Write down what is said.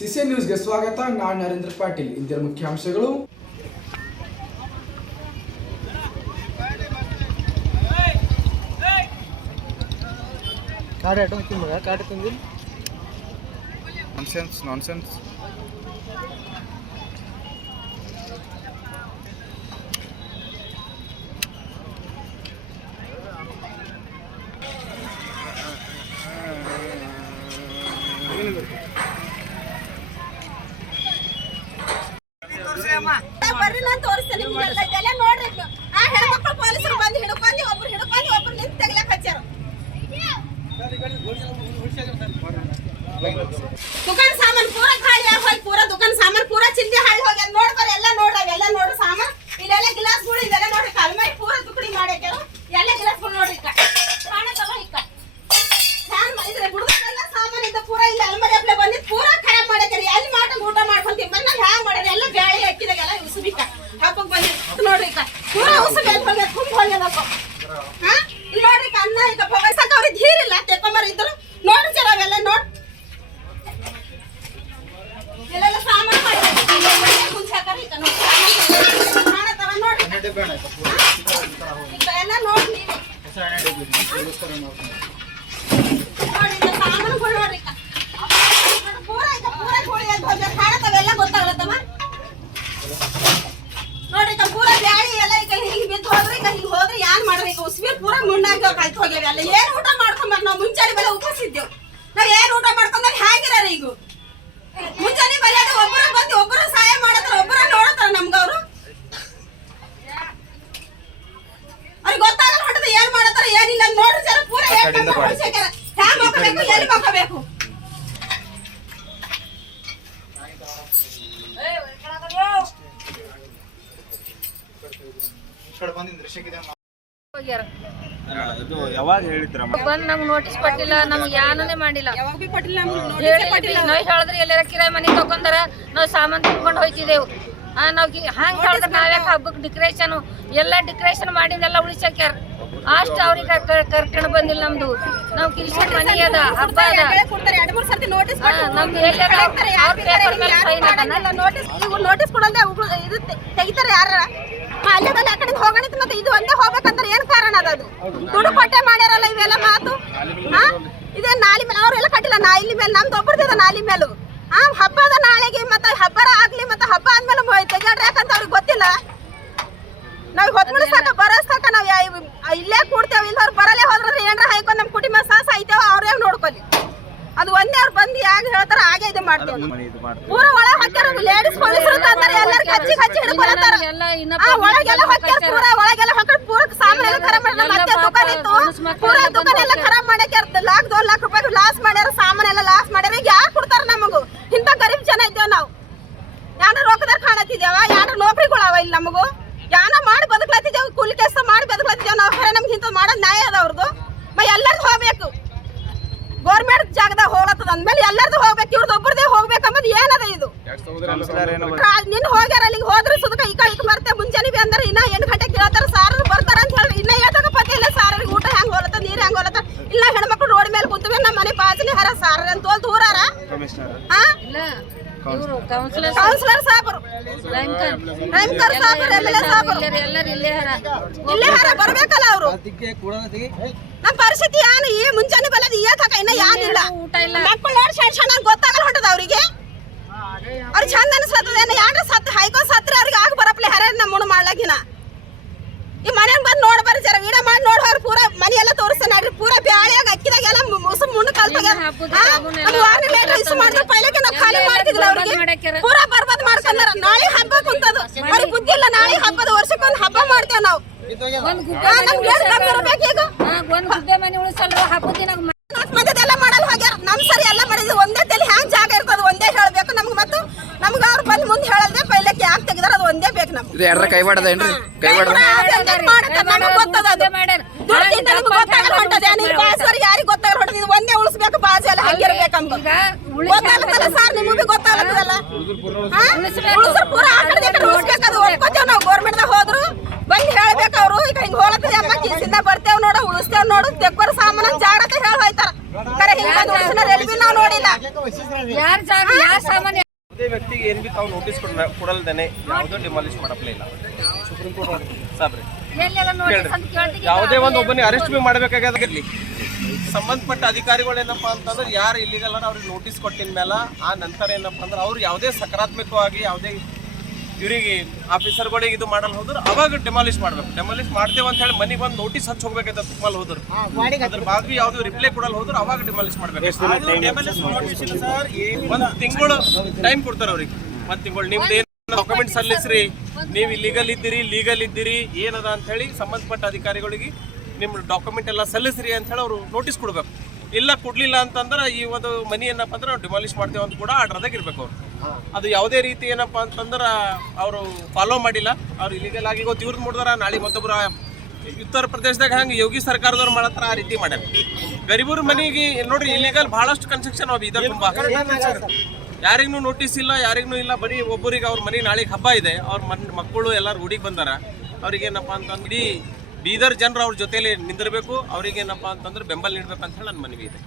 CC ನ್ಯೂಸ್ಗೆ ಸ್ವಾಗತ. ನಾನು ನರೇಂದ್ರ ಪಾಟೀಲ್. ಇಂದಿನ ಮುಖ್ಯಾಂಶಗಳು. ನಾನ್ಸೆನ್ಸ್ ಬರ್ರಿ ನಾನು ತೋರಿಸ್ತೇನೆ ನಿಮಗೆಲ್ಲ ಇದೆಲ್ಲ ನೋಡ್ರಿ. ಆ ಹೆಣ್ಮಕ್ಳು ಪೊಲೀಸರು ಬಂದು ಹಿಡ್ಕೊಂಡು ಒಬ್ರು ನಿಂತು ತೆಗಿಲಕ್ ಹಚ್ಚಾರ. ದುಕಾನ್ ಸಾಮಾನ್ ಪೂರಾ ಖಾಲಿ ಆಗೋಯ್, ಪೂರಾ ದುಕಾನ್ ಸಾಮಾನ್ ಪೂರಾ ಚಿಂದಿ ಹಾಳಿ ಹೋಗ್ಯ. ನೋಡ್ಬಾರ ಎಲ್ಲ ನೋಡ್ರಿ ಸಾಮಾನ್. ಇಲ್ಲೆಲ್ಲ ಗಿಲಾಸ್ಗಳು ಇದೆಲ್ಲ ನೋಡ್ರಿ, ಕಲ್ಮೈ ಪೂರಾ ತುಕಡಿ ಮಾಡ್ಯಾರ. ಎಲ್ಲ ಗಿಲಾಸ್ಗಳು ನೋಡ್ರಿ, ಕಾಣತ್ತವ ಇಕ್ಕ ಫ್ಯಾನ್ ಇದ್ರೆ ಹುಡುಗರೆಲ್ಲ ಸಾಮಾನ್ ಇದ್ದ ಪೂರಾ ಇಲ್ಲಿ ಅಲ್ಮರಿ ಅಪ್ಲೆ ಬಂದಿದ್ದು ಪೂರಾ ಖರಾಬ್ ಮಾಡ್ಯಾರ. ಎಲ್ಲಿ ಊಟ ಮಾಡ್ಕೊಂತೀವಿ ಬಂದಾಗ ಹ್ಯಾಂಗ್ ಮಾಡ್ಯಾರ. ಎಲ್ಲ ಬ್ಯಾಳಿ ಹಾಕಿದಾಗೆಲ್ಲ ಉಸುಬಿಕ್ಕ ಹಬ್ಬಕ್ಕೆ ಬಂದಿದ್ದು ನೋಡ್ರಿ, ಪೂರಾ ಉಸು ಮೇಲೆ ಹೋಗ್ಯ, ತುಂಬ ಹೋಗ್ಯದಪ್ಪ. ಹಾ ಇಲ್ಲಿ ನೋಡ್ರಿ, ಅನ್ನ ಈಗ ಬಯಸಕ್ಕೆ ಅವ್ರಿಗೆ ಧೀರಿಲ್ಲ, ತೆಕೊಂಬರ್ ಇದ್ರು ನೋಡ್ರಿ ಸರ್. ಅವೆಲ್ಲ ನೋಡ್ ಎಲ್ಲೆಲ್ಲ ಸಾಮಾನು ಕುಂಚಾಕರಿ ಈಗ ನೋಡ್ರಿ, ಕಾಣತ್ತವ ನೋಡ್ರಿ. ಈಗ ಎಲ್ಲ ನೋಡ್ರಿ ನೀವು ನೋಡಿ, ಈಗ ಸಾಮಾನುಗಳು ನೋಡ್ರಿ. ಪೂರಾ ಗೋಳಿ ಅಂತ ಹೋಗ್ಯ, ಕಾಣತ್ತವೆಲ್ಲ ಗೊತ್ತಾಗತ್ತವ ನೋಡ್ರಿ. ಈಗ ಪೂರಾ ಬ್ಯಾಳಿ ಎಲ್ಲ ಈಗ ಹಿಂಗ್ ಬಿದ್ದು ಹೋದ್ರಿ. ಈಗ ಹಿಂಗ್ ಹೋದ್ರೆ ಏನ್ ಮಾಡ್ಬೇಕು? ಉಸ್ಬಿ ಪೂರಾ ಮುಂಡಾಗಿ ಕಲ್ತು ಹೋಗ್ಯಾವ. ಎಲ್ಲ ಏನ್ ಊಟ ಮಾಡ್ಕೊಂಬರ್? ನಾವು ಮುಂಚಾನೆ ಬೆಲೆ ಉಪಸಿದ್ದೇವ್. ನಾವ್ ಏನ್ ಊಟ ಮಾಡ್ಕೊಂಡಾಗ ಹೇಗಿರಾರ? ಈಗ ಮುಂಚಾನೆ ಬೆಲೆ ಒಬ್ಬರ ಬಂದು ಒಬ್ಬರ ಸಹಾಯ ಮಾಡತ್ತಾರ, ಒಬ್ಬರ ನೋಡತ್ತಾರ ನಮ್ಗ. ಅವ್ರು ಅವ್ರಿಗೆ ಗೊತ್ತಾಗಲ್ಲ ಹೊಟ್ಟದ ಏನ್ ಮಾಡತ್ತಾರ ಏನಿಲ್ಲ ನೋಡ್ರಿ ಸರ್. ಪೂರಾ ಹ್ಯಾಂಗ್ ಮಕ್ಕಬೇಕು, ಎಲ್ಲಿ ಮಕ್ಕಬೇಕು? ಯಾವಾಗ ಹೇಳಿದ್ರ ಬಂದ್ ನಮ್ಗೆ ನೋಟಿಸ್ ಕೊಟ್ಟಿಲ್ಲ, ನಮ್ಗೆ ಯಾನೇ ಮಾಡಿಲ್ಲ. ಯಾವಾಗ ಬಿ ಕೊಟ್ಟಿಲ್ಲ, ನಾವ್ ಹೇಳಿದ್ರೆ ಎಲ್ಲಾರ ಕಿರಾಯಿ ಮನೆ ತಗೊಂಡಾರ ನಾವ್ ಸಾಮಾನ್ ತಗೊಂಡ್ ಹೋಯ್ತಿದ್ದೇವು. ನಾವ್ ಹಂಗ ಹೇಳಿದ್ರೆ ನಾವ್ಯಾಕ ಹಬ್ಬಕ್ಕೆ ಡೆಕೋರೇಷನ್ ಎಲ್ಲ ಡೆಕೋರೇಷನ್ ಮಾಡಿದೆಲ್ಲ ಉಳಿಸಾಕ್ಯಾರ. ಅಷ್ಟ ಅವ್ರಿಗೆ ಕರ್ಕೊಂಡು ಬಂದಿಲ್ಲ. ನಮ್ದು ನಾವ್ ಕಿರಿಶನ್ ಮನಿ ಅದ, ಹಬ್ಬ ಅದ, ನಮ್ದು ಎಲ್ಲಾರ ನೋಟಿಸ್ ಕೊಡಲ್ದೆ ಇದು ತೆಗಿತಾರೆ ಯಾರ ಅಲ್ಲದಲ್ಲಿ ಆ ಕಡೆ ಹೋಗಣಿತ್ತು. ಮತ್ತೆ ಇದು ಒಂದೇ ಹೋಗ್ಬೇಕಂದ್ರೆ ಏನ್ ಕಾರಣ ಅದು? ದುಡ್ಡು ಕೊಟ್ಟೆ ಮಾಡ್ಯಾರಲ್ಲ ಇವೆಲ್ಲ ಮಾತು. ಇದೇ ನಾಲಿ ಮೇಲೆ ಅವ್ರೆಲ್ಲ ಕಟ್ಟಿಲ್ಲ, ನಾಲಿ ಮೇಲೆ ನಮ್ದು ಒಬ್ಬರದ ನಾಲಿ ಮೇಲೂ. ಹಬ್ಬದ ನಾಳೆಗೆ ಮತ್ತೆ ಹಬ್ಬರ ಆಗ್ಲಿ, ಮತ್ತೆ ಹಬ್ಬ ಆದ್ಮೇಲೆ ತೆಗಿಯಾಡ್ರಿ. ಯಾಕಂತ ಅವ್ರಿಗೆ ಗೊತ್ತಿಲ್ಲ. ನಾವ್ ಹೊತ್ಬಿಡಿಸಾಕ ಬರಸ್ತಾಕ ನಾವ್ ಇಲ್ಲೇ ಕೂಡ್ತೇವೆ. ಇಲ್ಲವ್ರು ಬರಲೇ ಹೋದ್ರೆ ಏನ್ರ ಹಾಯ್ಕೊಂಡ್ ನಮ್ ಕುಟುಂಬ ಸಾಸ ಐತೇವ, ಅವ್ರೇ ನೋಡ್ಕೊಲಿ. ಅದು ಒಂದೇ ಅವ್ರು ಬಂದು ಯಾಕೆ ಹೇಳ್ತಾರ ಹಾಗೆ ಇದು ಮಾಡ್ತೇವೆ. ಪೂರ ಒಳಗೆ ಹಾಕ್ಯಾರ, ಲೇಡೀಸ್ ಪೊಲೀಸರು ತಂದಾರ, ಎಲ್ಲರೂ ಹಚ್ಚಿ ಹಿಡ್ಕೊಳತ್ತಾರ. ಒಳಗೆಲ್ಲ ಹಾಕ್ಯಾರ, ಪೂರ ಒಳಗೆಲ್ಲ ಹಾಕೊಂಡು ಪೂರ ಸಾಮಾನೆಲ್ಲ ಖರಾಬ್ ಮಾಡ್ಯಾರ. ಮತ್ತೆ ದುಕಾನ್ ಇತ್ತು, ಪೂರ ದುಕಾನ್ ಎಲ್ಲ ಖರಾಬ್ ಮಾಡ್ಯಾರ. $1 lakh ಲಾಸ್ ಮಾಡ್ಯಾರ, ಸಾಮಾನೆಲ್ಲ ಲಾಸ್ ಮಾಡ್ಯಾರ. ಈಗ ಯಾಕೆ ಕೊಡ್ತಾರ ನಮಗೂ? ಇಂಥ ಗರೀಬ್ ಜನ ಇದ್ದೇವ ನಾವು. ಯಾರ ರೊಕ್ಕದಾರ ಕಾಣತ್ತಿದ್ದೇವ, ಯಾರ ನೌಕರಿಗಳವ ಇಲ್ಲಿ ನಮಗೂ. ಯಾನ ಮಾಡಿ ಬದುಕ್ಲತ್ತಿದ್ದೇವೆ, ಕೂಲಿ ಕೆಲಸ ಮಾಡಿ ಬದುಕ್ಲತ್ತಿದ್ದೇವೆ ನಾವು. ಖರೆ ನಮ್ಗೆ ಇಂಥದ್ದು ಮಾಡೋದು ನ್ಯಾಯ ಅದ ಅವ್ರದ್ದು? ಎಲ್ಲರದು ಹೋಗ್ಬೇಕು. ಗೌರ್ಮೆಂಟ್ ಜಾಗದಾಗ ಹೋಗ್ಲತ್ತದ ಅಂದ್ಮೇಲೆ ಎಲ್ಲರದು ಹೋಗ್ಬೇಕು, ಇವ್ರದ್ದು ಒಬ್ಬರದೇ ಹೋಗ್ಬೇಕಂಬದು ಏನದ ಇದು? ನಿನ್ನ ಹೋಗ್ಯಾರ ಅಲ್ಲಿಗೆ ಹೋದ್ರೆ ಸುದಕ ಈಗ ಬರ್ತೆ. ಮುಂಜಾನೆ ಅಂದ್ರೆ ಇನ್ನ 8 ಗಂಟೆಗೆ ಕೇಳ್ತಾರ, ಸಾರ್ ಬರ್ತಾರ ಅಂತ ಹೇಳಿ. ಇನ್ನ ಹೇಳ್ದಾಗ ಪತ್ತೆ ಇಲ್ಲ ಸಾರಿಗೆ. ಊಟ ಹೆಂಗ್ ಹೋಲತ್ತ, ನೀರ್ ಹೆಂಗ್ ಹೋಲತ್ತ? ಇಲ್ಲ ಹೆಣ್ಮಕ್ಳು ರೋಡ್ ಮೇಲೆ ಕುಂತವೆ, ನಮ್ಮ ಮನೆ ಬಾಜಲಿ ಹರ ಸಾರ ಅಂತ ತೋಲ್ ದೂರಾರ. ಕೌನ್ಸಿಲರ್ ಸಾಬರು, ರೈಮ್ಕರ್ ಸಾಬರು, MLA ಸಾಬರು ಇಲ್ಲೇ ಹರ ಬರ್ಬೇಕಲ್ಲ ಅವರು. ನಮ್ಮ ಪರಿಸ್ಥಿತಿ ಏನು? ಈ ಮುಂಜಾನೆ ಬಲ್ಲದ ಏತಕ ಇನ್ನ ಏನಿಲ್ಲ. ಮಕ್ಕಳು ನೋಡಿ ಸಣ್ಣ ಗೊತ್ತಾಗಲ್ಲ ಹೊಂಟದ ಅವ್ರಿಗೆ. ಅವ್ರಿಗೆ ಚಂದ ಅನ್ಸತ್ತದೇನ? ಯಾರ ಸತ್ ಹೈಕೋ ಸತ್ರೆ ಅವ್ರಿಗೆ ಆಗ ಬರಪ್ಲೆ ಹರ ನಮ್ಮ ಮಾಡ್ಲಾಗಿನ. ಈ ಮನೆಗೆ ಬಂದು ನೋಡಿ ಬರ್ರಿ ಜರ, ವೀಡಿಯೋ ಮಾಡಿ ನೋಡಿ ಹೋಗ್ರಿ. ಪೂರಾ ಮನೆ ಎಲ್ಲ ತೋರಿಸ್ತಾನೆ ನೋಡ್ರಿ. ಪೂರಾ ಬ್ಯಾಳಿಯಾಗ ಅಕ್ಕಿದಾಗೆಲ್ಲ ಮುಸು ಮುಂದೆ ಕಲ್ತಾಗ ಇಸು ಮಾಡಿದ್ರೆ ಪೈಲಕ್ಕೆ ನಾವು ಖಾಲಿ ಮಾಡ್ತಿದ್ವಿ. ಅವ್ರಿಗೆ ಪೂರಾ ಬರ್ಬಾದ್ ಮಾಡ್ಕೊಂಡಾರ. ನಾಳೆ ಹಬ್ಬ ಕುಂತದು ಅವ್ರಿಗೆ ಬುದ್ಧಿ ಇಲ್ಲ. ನಾಳೆ ಹಬ್ಬದ ವರ್ಷಕ್ಕೊಂದು ಹಬ್ಬ ಮಾಡ್ತೇವೆ ನಾವು. ಮಧ್ಯದೆಲ್ಲ ಮಾಡಲ್ ಹೋಗ್ಯಾರ. ನಮ್ ಸರಿ ಎಲ್ಲ ಮಾಡಿದ್ವಿ. ಒಂದೇ ತಲೆ ಹ್ಯಾಂಗ್ ಜಾಗ ಇರ್ತದ ಒಂದೇ ಹೇಳ್ಬೇಕು ನಮ್ಗೆ. ಮತ್ತು ನಮ್ಗ ಅವ್ರು ಬಂದ್ ಮುಂದೆ ಹೇಳಲ್ದೆ ಪೈಲಕ್ಕೆ ಯಾಕೆ ತೆಗಿದಾರ ಅದು ಒಂದೇ ಬೇಕು ನಮ್ಗೆ. ಕೈ ಬಾಡದೇನ್ರಿ? ಕೈ ಬಾಡ ಯಾರಿಗೆ ಗೊತ್ತಾಗ ಹೊಂಟದ? ಒಂದೇ ಉಳಿಸ್ಬೇಕು, ಬಾಜು ಎಲ್ಲ ಹಂಗಿರ್ಬೇಕಂಬ ಗೊತ್ತಾಗತ್ತಲ್ಲ ಸರ್. ನಿಮಗೂ ಗೊತ್ತಾಗತ್ತದಲ್ಲ. ಉಳಿಸ್ರು ಪೂರ ಆ ಕಡೆ ಉಳಿಸ್ಬೇಕದು ಒಪ್ಕೋತೇವ್ ನಾವು. ಗೌರ್ಮೆಂಟ್ದಾಗ ಹೋದ್ರು ಬಂದು ಹೇಳ್ಬೇಕು ಅವ್ರು. ಈಗ ಹಿಂಗ್ ಹೋಲತ್ತದ ಅಮ್ಮ ಕಿಸಿಂದ ಬರ್ತೇವ್ ನೋಡು, ಉಳಿಸ್ತೇವ್ ನೋಡು, ತೆಕ್ಕೋರ್ ಸಾಮಾನ ಜಾಗ್ರತೆ ಹೇಳಿ ಹೋಯ್ತಾರ. ಕರೆ ಹಿಂಗ್ ಬಂದ್ ಉಳ್ಸಿನಾರ ಎಲ್ಲಿ ಬಿ ನಾವ್ ನೋಡಿಲ್ಲ. ಯಾರ ಜಾಗ ಯಾರ ಸಾಮಾನ್ಯ ಅದೇ ವ್ಯಕ್ತಿಗೆ ಏನ್ ಬಿ ತಾವು ನೋಟಿಸ್ ಕೊಡಲ್ದೇನೆ ಯಾವುದೋ ಡಿಮಾಲಿಷ್ ಮಾಡಪ್ಲೇ ಇಲ್ಲ. ಸುಪ್ರೀಂ ಕೋರ್ಟ್ ಸಾಬ್ರಿ ಎಲ್ಲೆಲ್ಲ ನೋಟಿಸ್ ಅಂತ ಕೇಳ್ತೀವಿ. ಯಾವುದೇ ಒಂದು ಒಬ್ಬನೇ ಅರೆಸ್ಟ್ ಬಿ ಮಾಡಬೇಕಾಗಿರ್ಲಿ ಸಂಬಂಧಪಟ್ಟ ಅಧಿಕಾರಿಗಳು ಏನಪ್ಪಾ ಅಂತಂದ್ರೆ ಯಾರು ಇಲ್ಲಿಗಲ್ಲ ಅವ್ರಿಗೆ ನೋಟಿಸ್ ಕೊಟ್ಟಿನ ಮೇಲೆ ಆ ನಂತರ ಏನಪ್ಪಾ ಅಂದ್ರೆ ಅವ್ರು ಯಾವುದೇ ಸಕಾರಾತ್ಮಕವಾಗಿ ಯಾವುದೇ ಇವರಿಗೆ ಆಫೀಸರ್ಗಳಿಗೆ ಇದು ಮಾಡಲ್ ಹೋದ್ರು ಅವಾಗ ಡೆಮಾಲಿಷ್ ಮಾಡ್ಬೇಕು. ಡೆಮಾಲಿಷ್ ಮಾಡ್ತೇವೆ ಅಂತ ಹೇಳಿ ಮನೆಗೆ ಬಂದು ನೋಟಿಸ್ ಹಚ್ಚಿ ಹೋಗ್ಬೇಕಾಯ್ತ ತುಪ್ಪಲ್ಲಿ ಹೋದ್ರು ಅದ್ರ ಬಾಗಿ ಯಾವ್ದು ರಿಪ್ಲೈ ಕೊಡಲ್ ಹೋದ್ರು ಅವಾಗ ಡೆಮಾಲಿಷ್ ಮಾಡ್ಬೇಕು. ಒಂದ್ ತಿಂಗಳು ಟೈಮ್ ಕೊಡ್ತಾರೆ ಅವ್ರಿಗೆ. ಒಂದ್ ತಿಂಗಳು ನಿಮ್ದು ಏನ್ ಡಾಕ್ಯುಮೆಂಟ್ ಸಲ್ಲಿಸ್ರಿ, ನೀವು ಲೀಗಲ್ ಇದ್ದೀರಿ ಏನದ ಅಂತ ಹೇಳಿ ಸಂಬಂಧಪಟ್ಟ ಅಧಿಕಾರಿಗಳಿಗೆ ನಿಮ್ಮ ಡಾಕ್ಯುಮೆಂಟ್ ಎಲ್ಲ ಸಲ್ಲಿಸ್ರಿ ಅಂತ ಹೇಳಿ ಅವರು ನೋಟಿಸ್ ಕೊಡ್ಬೇಕು. ಇಲ್ಲ ಕೊಡ್ಲಿಲ್ಲ ಅಂತಂದ್ರೆ ಈ ಒಂದು ಮನಿ ಏನಪ್ಪ ಅಂದ್ರೆ ನಾವು ಡಿಮಾಲಿಷ್ ಮಾಡ್ತೇವೆ ಅಂತ ಕೂಡ ಆರ್ಡರ್ದಾಗ ಇರ್ಬೇಕು ಅವ್ರು. ಅದು ಯಾವುದೇ ರೀತಿ ಏನಪ್ಪ ಅಂತಂದ್ರೆ ಅವರು ಫಾಲೋ ಮಾಡಿಲ್ಲ. ಅವ್ರು ಇಲ್ಲಿಗಲ್ ಆಗಿ ಇವತ್ತು ಇವ್ರದ್ದು ಮಾಡಿದಾರ, ನಾಳೆ ಮತ್ತೊಬ್ಬರ ಉತ್ತರ ಪ್ರದೇಶದಾಗ ಹಂಗೆ ಯೋಗಿ ಸರ್ಕಾರದವ್ರು ಮಾಡತ್ತಾರ ಆ ರೀತಿ ಮಾಡ್ಯಾರ. ಗರೀಬರ ಮನೆಗೆ ನೋಡ್ರಿ ಇಲ್ಲಿಗಲ್ ಬಹಳಷ್ಟು ಕನ್ಸ್ಟ್ರಕ್ಷನ್ ಅವ ಇದ ತುಂಬಾ ಯಾರಿಗೂ ನೋಟಿಸ್ ಇಲ್ಲ, ಯಾರಿಗೂ ಇಲ್ಲ. ಬರೀ ಒಬ್ಬರಿಗೆ ಅವ್ರ ಮನೆ ನಾಳೆಗೆ ಹಬ್ಬ ಇದೆ, ಅವ್ರ ಮಕ್ಕಳು ಎಲ್ಲರೂ ಹುಡುಗಿ ಬಂದಾರ. ಅವ್ರಿಗೇನಪ್ಪ ಅಂತಂದ್ರೆ ಇಡೀ ಬೀದರ್ ಜನರು ಅವ್ರ ಜೊತೆಲಿ ನಿಂದಿರಬೇಕು, ಅವ್ರಿಗೇನಪ್ಪ ಅಂತಂದ್ರೆ ಬೆಂಬಲ ನೀಡಬೇಕು ಅಂತ ಹೇಳಿ ನನ್ನ ಮನವಿ ಇದೆ.